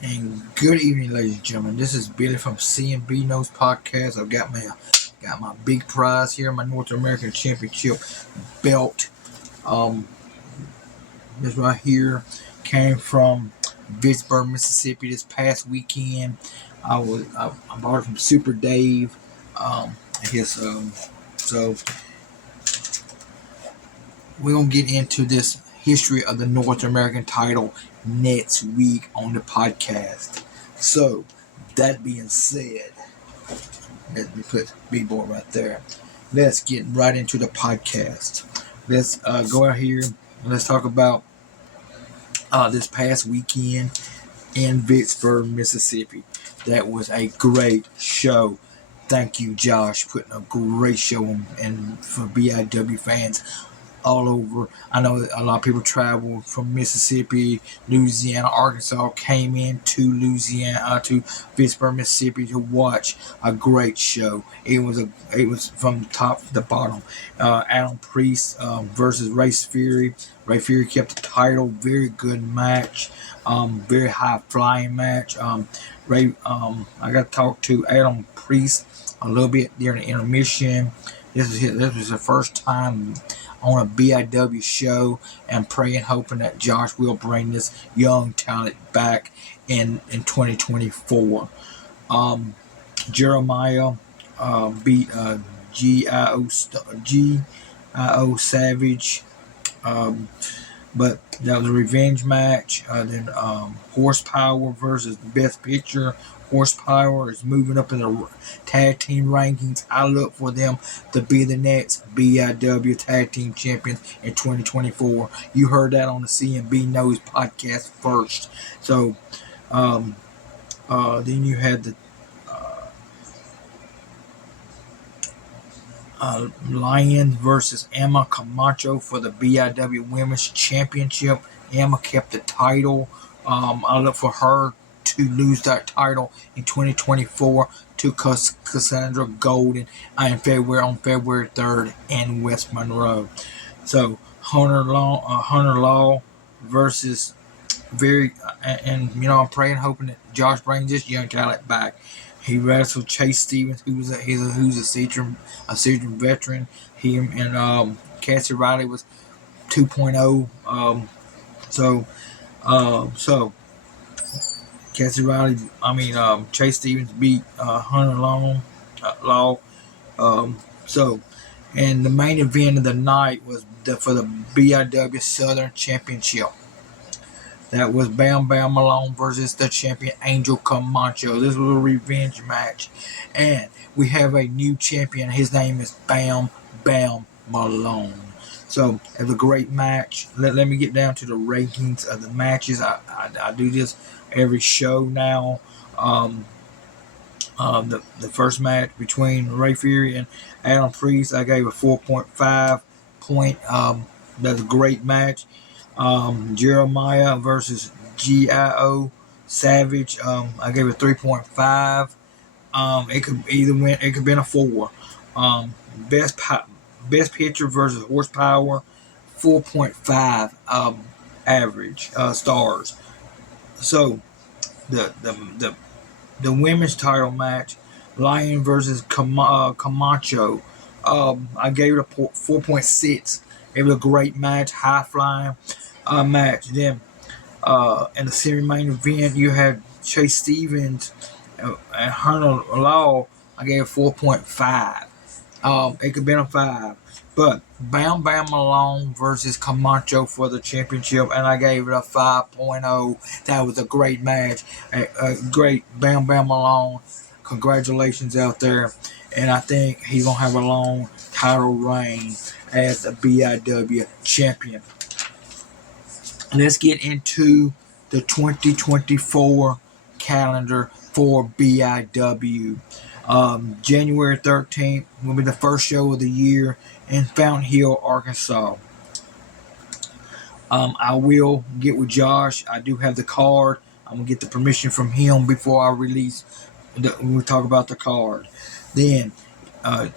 And good evening, ladies and gentlemen. This is Billy from C&B Knows Podcast. I've got my big prize here, my North American Championship belt. Um, this right here came from Vicksburg, Mississippi. This past weekend, I bought it from Super Dave. His so we're gonna get into this history of the North American title next week on the podcast. So that being said. Let me put B-boy right there. Let's get right into the podcast. Let's go out here and let's talk about this past weekend in Vicksburg, Mississippi. That was a great show. Thank you, Josh, putting a great show on, and for BIW fans all over. I know a lot of people travel from Mississippi, Louisiana, Arkansas, came into Louisiana to Vicksburg, Mississippi to watch a great show. It was from top to the bottom. Adam Priest versus Ray Fury. Ray Fury kept the title. Very good match. Very high flying match. I got to talk to Adam Priest a little bit during the intermission. This was the first time on a BIW show, and praying, hoping that Josh will bring this young talent back in 2024. Jeremiah beat G.I.O. Savage, but that was a revenge match. Then Horsepower versus Best Picture. Horsepower is moving up in the tag team rankings. I look for them to be the next BIW tag team champions in 2024. You heard that on the C&B Knows podcast first. So then you had the Lions versus Emma Camacho for the BIW Women's Championship. Emma kept the title. I look for her to lose that title in 2024 to Cassandra Golden on February 3rd in West Monroe. So Hunter Law versus and I'm praying, hoping that Josh brings this young talent back. He wrestled Chase Stevens, who's a seasoned veteran. He and Cassie Riley was 2.0. So Cassie Riley, Chase Stevens beat Hunter Law. And the main event of the night was for the BIW Southern Championship. That was Bam Bam Malone versus the champion Angel Camacho. This was a revenge match. And we have a new champion. His name is Bam Bam Malone. So it was a great match. Let me get down to the rankings of the matches. I do this every show now. The first match between Ray Fury and Adam Priest, I gave a 4.5 point. That's a great match. Jeremiah versus G.I.O. Savage, I gave it 3.5. It could either win. It could be a 4. Best Picture versus Horsepower, 4.5 average stars. So the women's title match, Lion versus Camacho, I gave it a 4.6. It was a great match, high flying match. Then in the semi-main event, you had Chase Stevens and Hunter Law. I gave it 4.5. It could have been a 5. But Bam Bam Malone versus Camacho for the championship, and I gave it a 5.0. That was a great match. A great Bam Bam Malone. Congratulations out there. And I think he's going to have a long title reign as the BIW champion. Let's get into the 2024 calendar for BIW. January 13th will be the first show of the year in Fountain Hill, Arkansas. I will get with Josh. I do have the card. I'm going to get the permission from him before I release when we talk about the card. Then on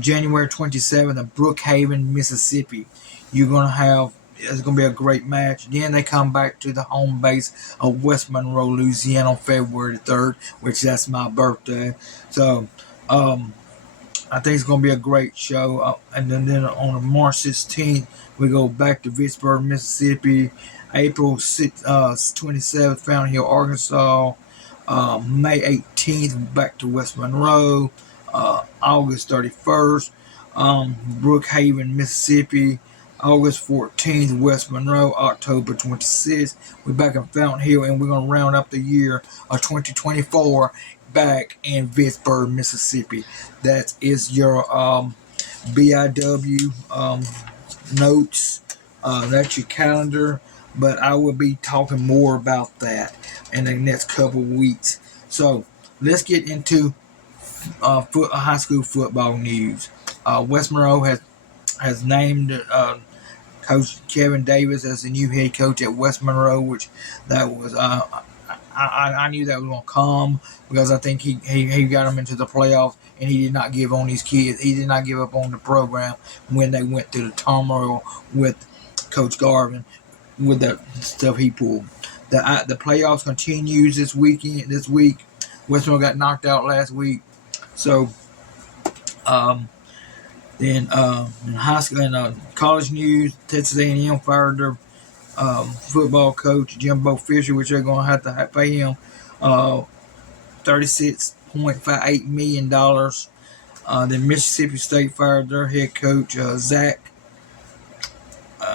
January 27th in Brookhaven, Mississippi, you're going to have it's going to be a great match. Then they come back to the home base of West Monroe, Louisiana on February the 3rd, which that's my birthday. So, I think it's going to be a great show. And then on March 16th, we go back to Vicksburg, Mississippi. April 27th, Fountain Hill, Arkansas. May 18th, back to West Monroe. August 31st, Brookhaven, Mississippi. August 14th, West Monroe. October 26th, we're back in Fountain Hill, and we're going to round up the year of 2024 back in Vicksburg, Mississippi. That is your BIW notes. That's your calendar. But I will be talking more about that in the next couple of weeks. So let's get into high school football news. West Monroe has named Coach Kevin Davis as the new head coach at West Monroe, which that was I knew that was going to come because I think he got them into the playoffs, and he did not give on his kids. He did not give up on the program when they went through the turmoil with Coach Garvin with the stuff he pulled. The playoffs continues this week. West Monroe got knocked out last week, so then in high school and college news, Texas A&M fired their football coach Jimbo Fisher, which they're going to have to pay him $36.58 million. Then Mississippi State fired their head coach Zach.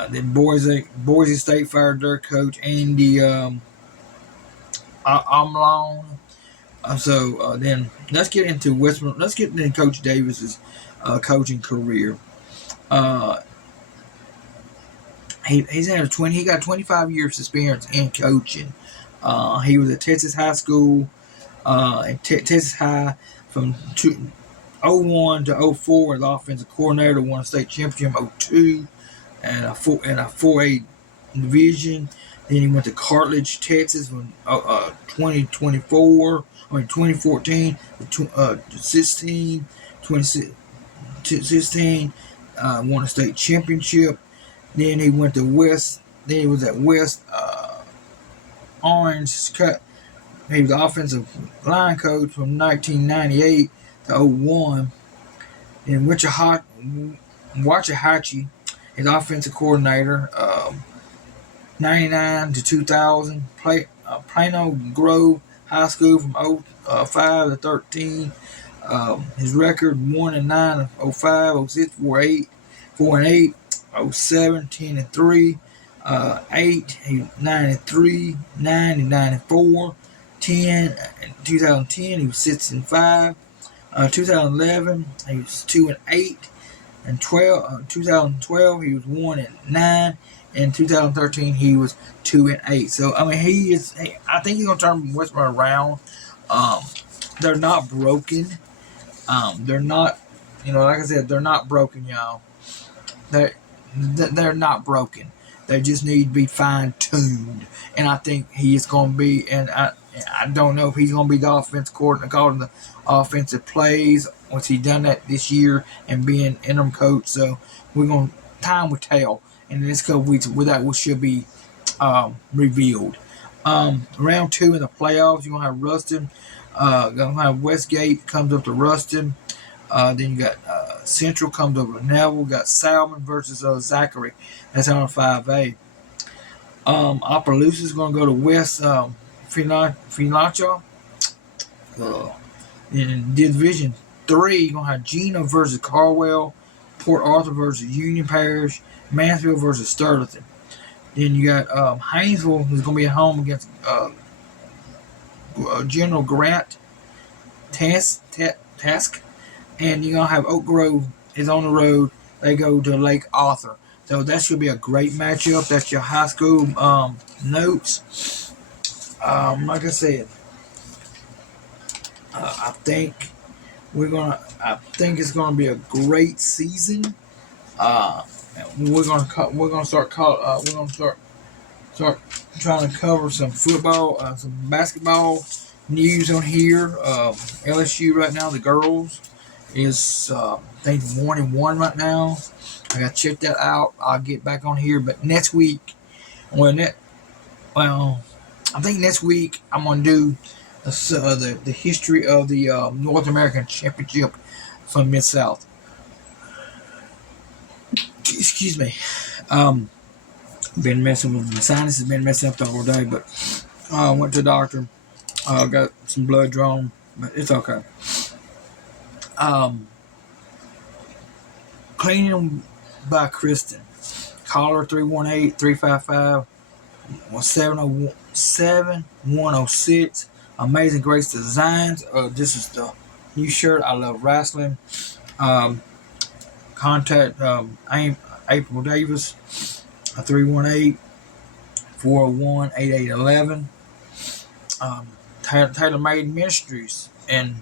Then Boise State fired their coach Andy Amlon. Then let's get into Westman. Let's get into Coach Davis's coaching career. He got 25 years experience in coaching. He was at Texas High School, Texas High from 01 to 04 as offensive coordinator. Won a state championship in 02 and a 4A division. Then he went to Cartilage, Texas from 2014 to 2016, won a state championship. Then he went to West. Then he was at West Orange. He was the offensive line coach from 1998 to 01. Then Waxahachie, his offensive coordinator, 99 to 2000. Plano Grove High School from 05 to 13. His record 1-9 of 05, 06, 4-8, 07, 10-3, 8, 9-3, 9 9-4, 10, 2010 he was 6-5, 2011 he was 2-8, and 2012 he was 1-9, and 2013 he was 2-8. So I mean I think he's gonna turn West Monroe around. They're not broken. They're not, like I said, they're not broken, y'all. They're not broken. They just need to be fine-tuned. And I think he is going to be, and I don't know if he's going to be the offensive coordinator, calling the offensive plays, once he's done that this year and being interim coach. So time will tell. And in this couple weeks, that should be revealed. Round 2 in the playoffs, you're going to have Ruston. Going to have Westgate comes up to Ruston. Then you got Central comes over to Neville. Got Salmon versus Zachary. That's on 5A. Opelousas is going to go to West Financial. In Division 3, you're going to have Gina versus Carwell. Port Arthur versus Union Parish. Mansfield versus Sterling. Then you got Haynesville, who's going to be at home against General Grant Task. And you're going to have Oak Grove is on the road. They go to Lake Arthur. So that should be a great matchup. That's your high school notes. Like I said, I think it's gonna be a great season. We're gonna start trying to cover some football, some basketball news on here. LSU right now, the girls is I think 1-1 right now. I got to check that out. I'll get back on here. But next week, I think next week I'm going to do the history of the North American Championship from Mid-South. Excuse me. Been messing with my sinuses, been messing up the whole day, but went to the doctor. Got some blood drawn, but it's okay. Cleaning by Kristen. Call her 318-355-7106. Amazing Grace Designs. This is the new shirt. I love wrestling. Contact April Davis. 318-401-8811. Taylor Made Ministries and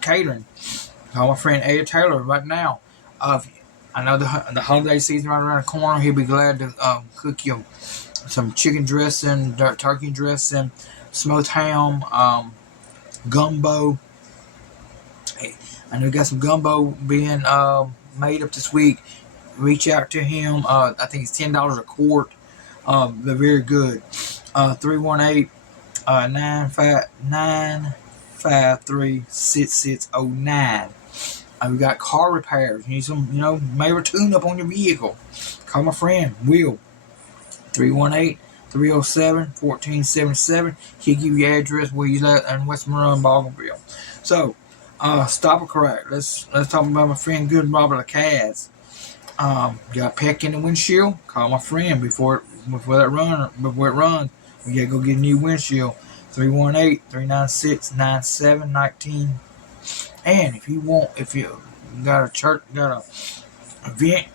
catering. Call my friend Ed Taylor right now. I know the holiday season right around the corner. He'll be glad to cook you some chicken dressing, turkey dressing, smoked ham, gumbo. Hey, I know we got some gumbo being made up this week. Reach out to him. I think it's $10 a quart. They're very good. 318-953-6609. We got car repairs. You need some, maybe tune up on your vehicle. Call my friend Will. 318-307-1477. He'll give you your address where you live in West Monroe and Baldwinville. So, stop or correct. Let's talk about my friend Good Robert Lacaz. Got peck in the windshield. Call my friend before it runs. We gotta go get a new windshield. 318-396-9719. And if you got a event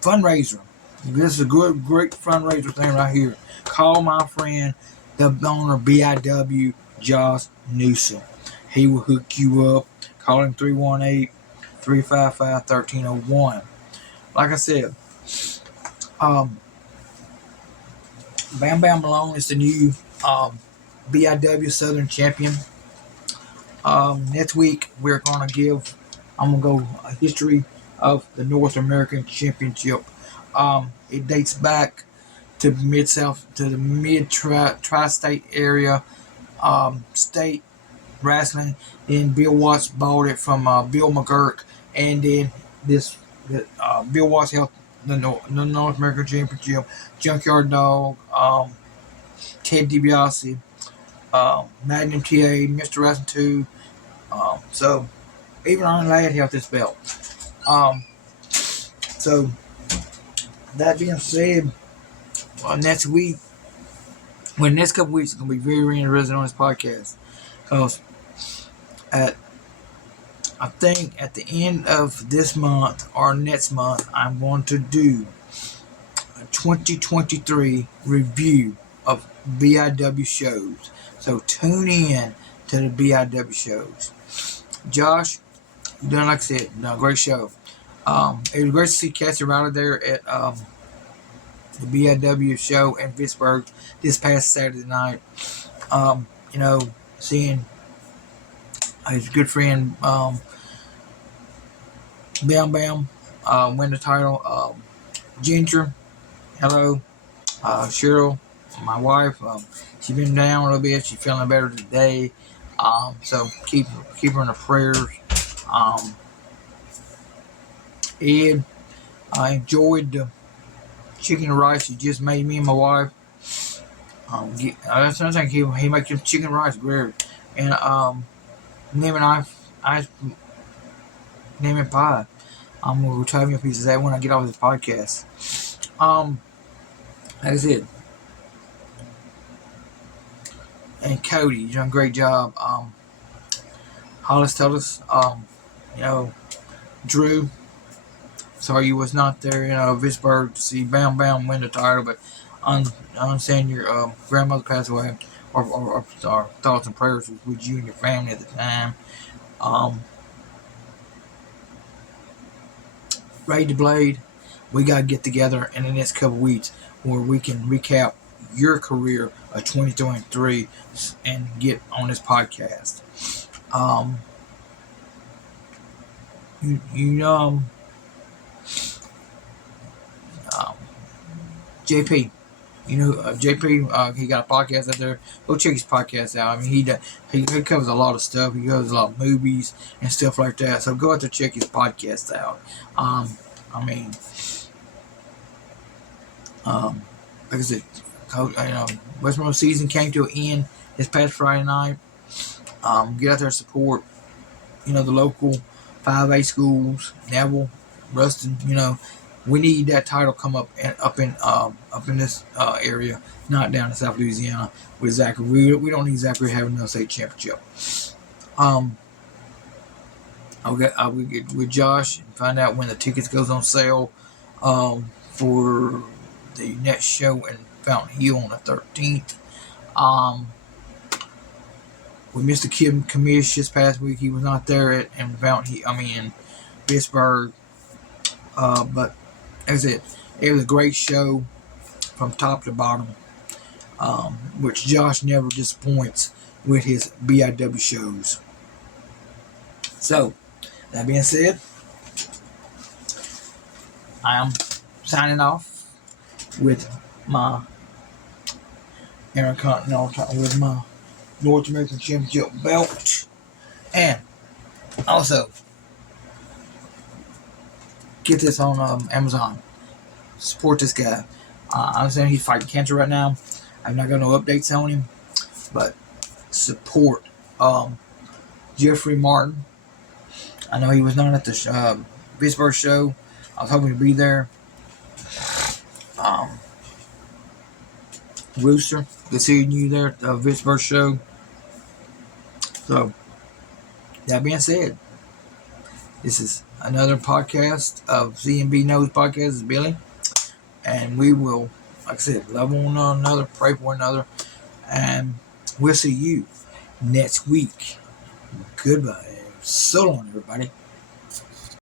fundraiser. This is a great fundraiser thing right here. Call my friend, the owner BIW, Josh Newsom. He will hook you up. Call him 318-355-1301. Like I said, Bam Bam Malone is the new BIW Southern Champion. Next week I'm gonna go a history of the North American Championship. It dates back to Mid-South, to the tri-state area, state wrestling. Then Bill Watts bought it from Bill McGurk, and then Bill Watts held the North American Championship. Junkyard Dog, Ted DiBiase, Magnum TA, Mr. Wrestling 2. So even Iron Lad held this belt. So that being said, next week, next couple weeks, it's gonna be very, very interesting on this podcast, because I think at the end of this month or next month, I'm going to do a 2023 review of BIW shows. So tune in to the BIW shows. Josh, you done, like I said, great show. It was great to see Cassie Riley there at the BIW show in Pittsburgh this past Saturday night. Seeing his good friend Bam Bam win the title. Ginger, hello. Cheryl, my wife, she's been down a little bit. She's feeling better today. So keep her in the prayers. Ed, I enjoyed the chicken and rice you just made me and my wife. That's another thing. He makes some chicken and rice great. And lemon pie. I'm gonna try me a piece of that when I get off this podcast. That's it. And Cody, you done a great job. Hollis told us, Drew, sorry you was not there in Vicksburg to see Bam Bam win the title, but I understand your grandmother passed away. Our thoughts and prayers with you and your family at the time. Raid the Blade, we got to get together in the next couple weeks where we can recap your career of 2023 and get on this podcast. you um, JP. You know, JP, he got a podcast out there. Go check his podcast out. I mean, he covers a lot of stuff. He covers a lot of movies and stuff like that. So go out there check his podcast out. I mean, like I said, Westboro season came to an end this past Friday night. Get out there and support, the local 5A schools, Neville, Ruston. We need that title come up in this area, not down in South Louisiana with Zachary. We don't need Zachary having no state championship. I'll get with Josh and find out when the tickets goes on sale for the next show in Fountain Hill on the 13th. We missed the kid commish this past week. He was not there in Fountain Hill. In Pittsburgh. But as it was a great show from top to bottom, which Josh never disappoints with his BIW shows. So, that being said, I am signing off with my Intercontinental, with my North American Championship belt, and also get this on Amazon. Support this guy. I understand he's fighting cancer right now. I'm not got no updates on him, but support Jeffrey Martin. I know he was not at the Pittsburgh show. I was hoping to be there. Rooster, good seeing you there at the Pittsburgh show. So, that being said, this is another podcast of CMB Knows Podcast. This is Billy. And we will, like I said, love one another, pray for one another. And we'll see you next week. Goodbye. So long, everybody.